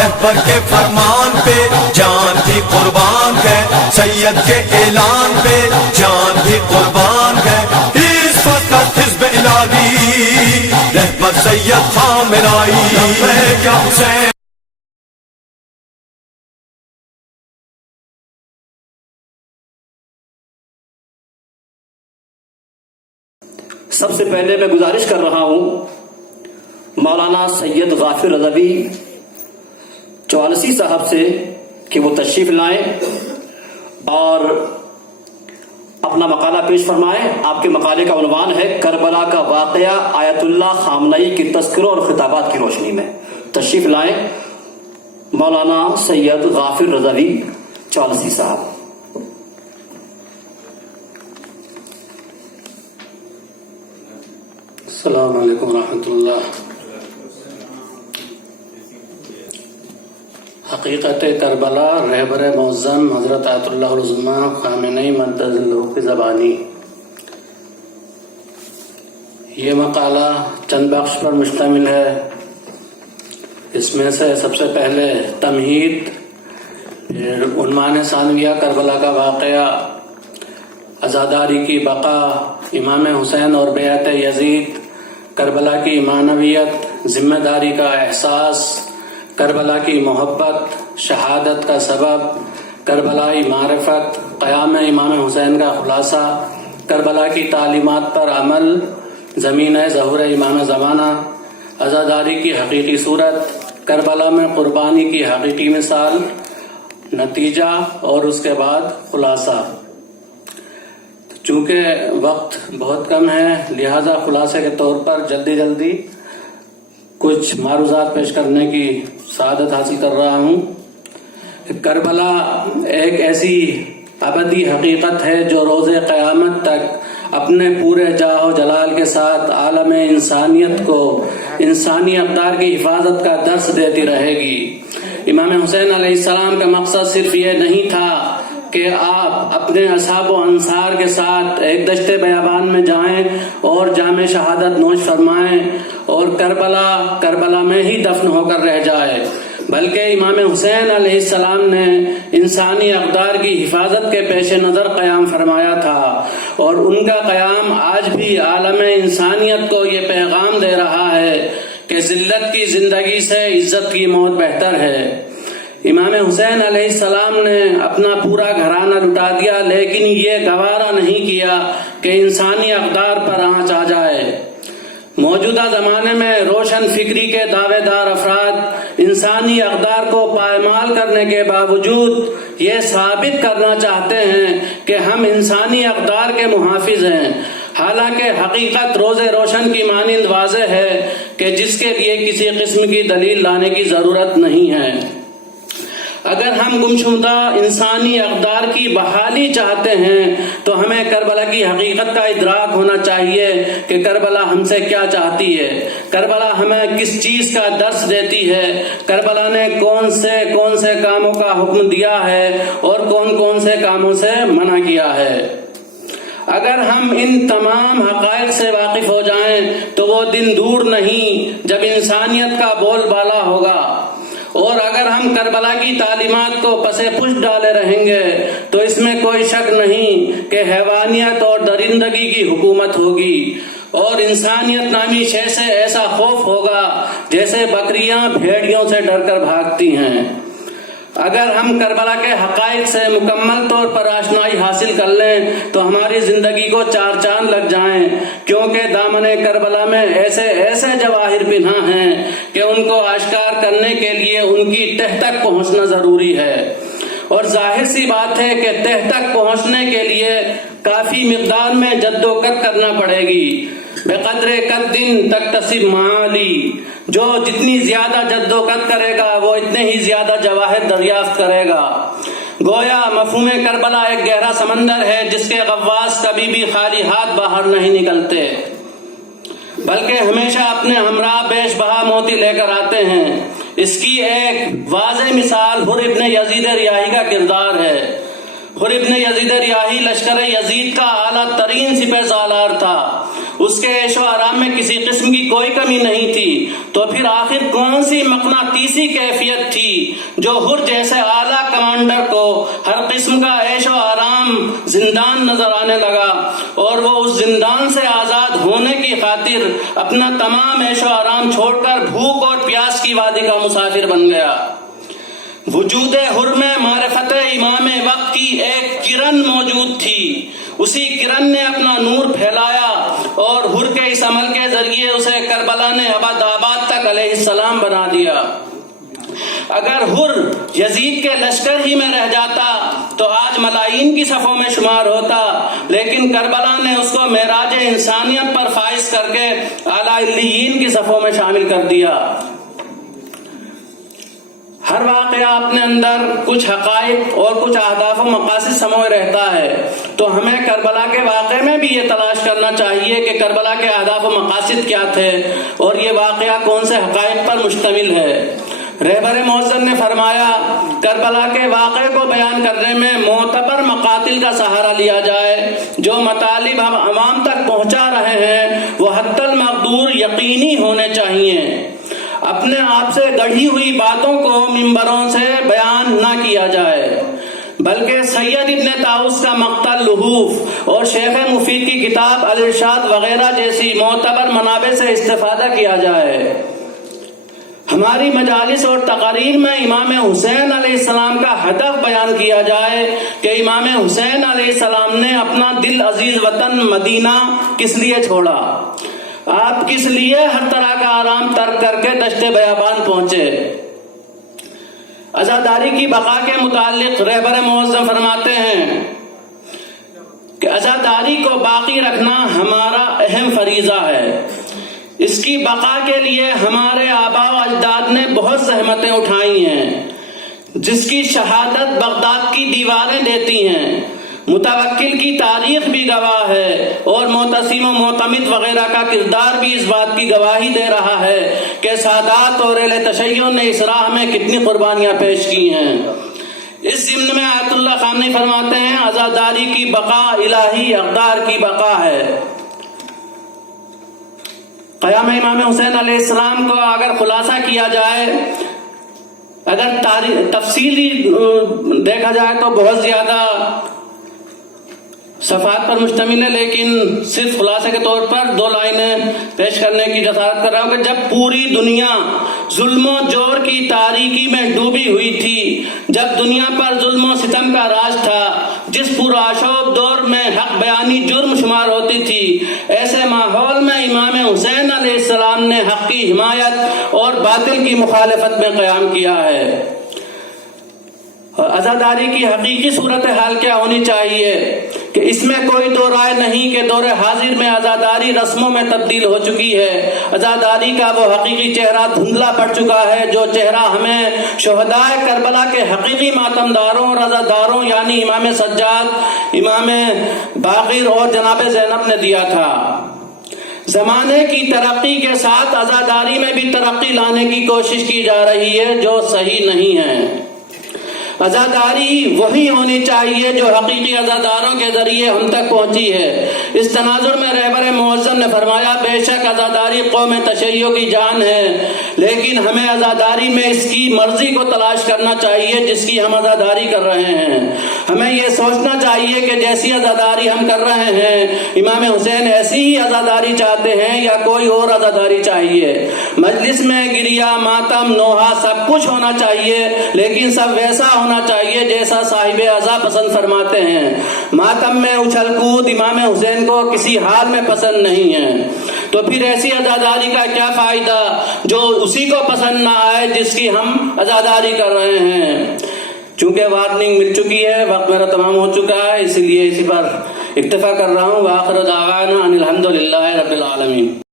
رہبر کے فرمان پہ جان بھی قربان ہے، سید کے اعلان پہ جان بھی قربان ہے، اس وقت حزب الہی رہبر سید خامنائی لبیک یا حسین۔ سب سے پہلے میں گزارش کر رہا ہوں مولانا سید غافر رضوی چوالسی صاحب سے کہ وہ تشریف لائیں اور اپنا مقالہ پیش فرمائیں۔ آپ کے مقالے کا عنوان ہے کربلا کا واقعہ آیت اللہ خامنئی کی تذکروں اور خطابات کی روشنی میں۔ تشریف لائیں مولانا سید غافر رضوی چوالسی صاحب۔ السلام علیکم ورحمۃ اللہ۔ حقیقت کربلا رہبر معظم حضرت آیت اللہ العظمیٰ خامنئی مدد اللہ کی زبانی۔ یہ مقالہ چند بخش پر مشتمل ہے۔ اس میں سے سب سے پہلے تمہید، پھر عنوان ثانویہ کربلا کا واقعہ، عزاداری کی بقا، امام حسین اور بیعت یزید، کربلا کی معنویت، ذمہ داری کا احساس، کربلا کی محبت، شہادت کا سبب، کربلائی معرفت، قیام امام حسین کا خلاصہ، کربلا کی تعلیمات پر عمل، زمین ظہور امام زمانہ، عزاداری کی حقیقی صورت، کربلا میں قربانی کی حقیقی مثال، نتیجہ اور اس کے بعد خلاصہ۔ چونکہ وقت بہت کم ہے لہذا خلاصے کے طور پر جلدی کچھ معروضات پیش کرنے کی سعادت حاصل کر رہا ہوں۔ کربلا ایک ایسی ابدی حقیقت ہے جو روز قیامت تک اپنے پورے جاہ و جلال کے ساتھ عالم انسانیت کو انسانی اقدار کی حفاظت کا درس دیتی رہے گی۔ امام حسین علیہ السلام کا مقصد صرف یہ نہیں تھا کہ آپ اپنے اصحاب و انصار کے ساتھ ایک دشت بیابان میں جائیں اور جام شہادت نوش فرمائیں اور کربلا میں ہی دفن ہو کر رہ جائے، بلکہ امام حسین علیہ السلام نے انسانی اقدار کی حفاظت کے پیش نظر قیام فرمایا تھا، اور ان کا قیام آج بھی عالم انسانیت کو یہ پیغام دے رہا ہے کہ ذلت کی زندگی سے عزت کی موت بہتر ہے۔ امام حسین علیہ السلام نے اپنا پورا گھرانہ لٹا دیا، لیکن یہ گوارا نہیں کیا کہ انسانی اقدار پر آنچ آ جائے۔ موجودہ زمانے میں روشن فکری کے دعوے دار افراد انسانی اقدار کو پائمال کرنے کے باوجود یہ ثابت کرنا چاہتے ہیں کہ ہم انسانی اقدار کے محافظ ہیں، حالانکہ حقیقت روز روشن کی مانند واضح ہے کہ جس کے لیے کسی قسم کی دلیل لانے کی ضرورت نہیں ہے۔ اگر ہم گمشدہ انسانی اقدار کی بحالی چاہتے ہیں تو ہمیں کربلا کی حقیقت کا ادراک ہونا چاہیے کہ کربلا ہم سے کیا چاہتی ہے، کربلا ہمیں کس چیز کا درس دیتی ہے، کربلا نے کون سے کاموں کا حکم دیا ہے اور کون سے کاموں سے منع کیا ہے۔ اگر ہم ان تمام حقائق سے واقف ہو جائیں تو وہ دن دور نہیں جب انسانیت کا بول بالا ہوگا، اور اگر ہم کربلا کی تعلیمات کو پس پش ڈالے رہیں گے تو اس میں کوئی شک نہیں کہ حیوانیت اور درندگی کی حکومت ہوگی، اور انسانیت نامی شے سے ایسا خوف ہوگا جیسے بکریاں بھیڑیوں سے ڈر کر بھاگتی ہیں۔ اگر ہم کربلا کے حقائق سے مکمل طور پر آشنائی حاصل کر لیں تو ہماری زندگی کو چار چاند لگ جائیں، کیونکہ دامن کربلا میں ایسے جواہر پنہا ہیں کہ ان کو آشکار کرنے کے لیے ان کی تہ تک پہنچنا ضروری ہے، اور ظاہر سی بات ہے کہ تہ تک پہنچنے کے لیے کافی مقدار میں جدوجہد کرنا پڑے گی۔ بقدر قد تکتسب معالی، جو جتنی زیادہ جدوجہد کرے گا وہ اتنے ہی زیادہ جواہر دریافت کرے گا۔ گویا مفہوم کربلا ایک گہرا سمندر ہے جس کے غواص کبھی بھی خالی ہاتھ باہر نہیں نکلتے، بلکہ ہمیشہ اپنے ہمراہ بیش بہا موتی لے کر آتے ہیں۔ اس کی ایک واضح مثال حر ابن یزید ریاحی کا کردار ہے۔ حر ابن یزید ریاحی لشکر یزید کا اعلیٰ ترین سپہ سالار تھا، اس کے عیش و آرام میں کسی قسم کی کوئی کمی نہیں تھی، تو پھر آخر کون سی مقناطیسی کیفیت تھی جو حر جیسے اعلیٰ کمانڈر کو ہر قسم کا عیش و آرام زندان نظر آنے لگا اور وہ اس زندان سے آزاد ہونے کی خاطر اپنا تمام عیش و آرام چھوڑ کر بھوک اور پیاس کی وادی کا مسافر بن گیا۔ وجود حر میں معرفت امام وقت کی ایک کرن موجود تھی، اسی کرن نے اپنا نور پھیلایا اور حر کے اس عمل کے ذریعے اسے کربلا نے ابد آباد تک علیہ السلام بنا دیا۔ اگر حر یزید کے لشکر ہی میں رہ جاتا تو آج ملائی کی صفوں میں شمار ہوتا، لیکن کربلا نے اس کو معراج انسانیت پر فائز کر کے اعلیٰ علیین کی صفوں میں شامل کر دیا۔ ہر واقعہ اپنے اندر کچھ حقائق اور کچھ اہداف و مقاصد سموئے رہتا ہے، تو ہمیں کربلا کے واقعے میں بھی یہ تلاش کرنا چاہیے کہ کربلا کے اہداف و مقاصد کیا تھے اور یہ واقعہ کون سے حقائق پر مشتمل ہے۔ رہبر معظم نے فرمایا کربلا کے واقعے کو بیان کرنے میں معتبر مقاتل کا سہارا لیا جائے، جو مطالب ہم عوام تک پہنچا رہے ہیں وہ حتی المقدور یقینی ہونے چاہیے۔ اپنے آپ سے گڑھی ہوئی باتوں کو ممبروں سے بیان نہ کیا جائے، بلکہ سید ابن طاؤس کا مقتل لحوف اور شیخ مفید کی کتاب الارشاد وغیرہ جیسی معتبر منابع سے استفادہ کیا جائے۔ ہماری مجالس اور تقاریر میں امام حسین علیہ السلام کا ہدف بیان کیا جائے کہ امام حسین علیہ السلام نے اپنا دل عزیز وطن مدینہ کس لیے چھوڑا، آپ کس لیے ہر طرح کا آرام ترک کر کے دشت بیابان پہنچے۔ عزاداری کی بقا کے متعلق رہبر معظم فرماتے ہیں کہ عزاداری کو باقی رکھنا ہمارا اہم فریضہ ہے۔ اس کی بقا کے لیے ہمارے آباء و اجداد نے بہت زحمتیں اٹھائی ہیں، جس کی شہادت بغداد کی دیواریں دیتی ہیں۔ متوکل کی تاریخ بھی گواہ ہے اور معتصم و معتمد وغیرہ کا کردار بھی اس بات کی گواہی دے رہا ہے کہ سادات اور اہل تشیع نے اس راہ میں کتنی قربانیاں پیش کی ہیں۔ اس ضمن میں آیت اللہ خامنی فرماتے ہیں عزاداری کی بقا الہی اقدار کی بقا ہے۔ قیام امام حسین علیہ السلام کو اگر خلاصہ کیا جائے، اگر تفصیلی دیکھا جائے تو بہت زیادہ صفحات پر مشتمل ہے، لیکن صرف خلاصے کے طور پر 2 لائنیں پیش کرنے کی جسارت کر رہا ہوں کہ جب پوری دنیا ظلم و جور کی تاریکی میں ڈوبی ہوئی تھی، جب دنیا پر ظلم و ستم کا راج تھا، جس پرآشوب دور میں حق بیانی جرم شمار ہوتی تھی، ایسے ماحول میں امام حسین علیہ السلام نے حق کی حمایت اور باطل کی مخالفت میں قیام کیا ہے۔ عزاداری کی حقیقی صورتحال کیا ہونی چاہیے کہ اس میں کوئی دو رائے نہیں کہ دور حاضر میں عزاداری رسموں میں تبدیل ہو چکی ہے۔ عزاداری کا وہ حقیقی چہرہ دھندلا پڑ چکا ہے جو چہرہ ہمیں شہدائے کربلا کے حقیقی ماتمداروں اور عزاداروں یعنی امام سجاد، امام باقر اور جناب زینب نے دیا تھا۔ زمانے کی ترقی کے ساتھ عزاداری میں بھی ترقی لانے کی کوشش کی جا رہی ہے جو صحیح نہیں ہے۔ عزاداری وہی ہونی چاہیے جو حقیقی عزاداروں کے ذریعے ہم تک پہنچی ہے۔ اس تناظر میں رہبر معظم نے فرمایا بے شک عزاداری قوم تشیع کی جان ہے، لیکن ہمیں عزاداری میں اس کی مرضی کو تلاش کرنا چاہیے جس کی ہم عزاداری کر رہے ہیں۔ ہمیں یہ سوچنا چاہیے کہ جیسی عزاداری ہم کر رہے ہیں امام حسین ایسی ہی عزاداری چاہتے ہیں یا کوئی اور عزاداری چاہیے۔ مجلس میں گریہ، ماتم، نوحہ سب کچھ ہونا چاہیے، لیکن سب ویسا ہونا چاہیے جیسا صاحب عزا پسند فرماتے ہیں۔ ماتم میں اچھل کود امام حسین کو کسی حال میں پسند نہیں ہے، تو پھر ایسی عزاداری کا کیا فائدہ جو اسی کو پسند نہ آئے جس کی ہم عزاداری کر رہے ہیں۔ چونکہ وارننگ مل چکی ہے، وقت میرا تمام ہو چکا ہے، اسی لیے اسی پر اکتفا کر رہا ہوں۔ وآخر دعوانا ان الحمد للہ رب العالمین۔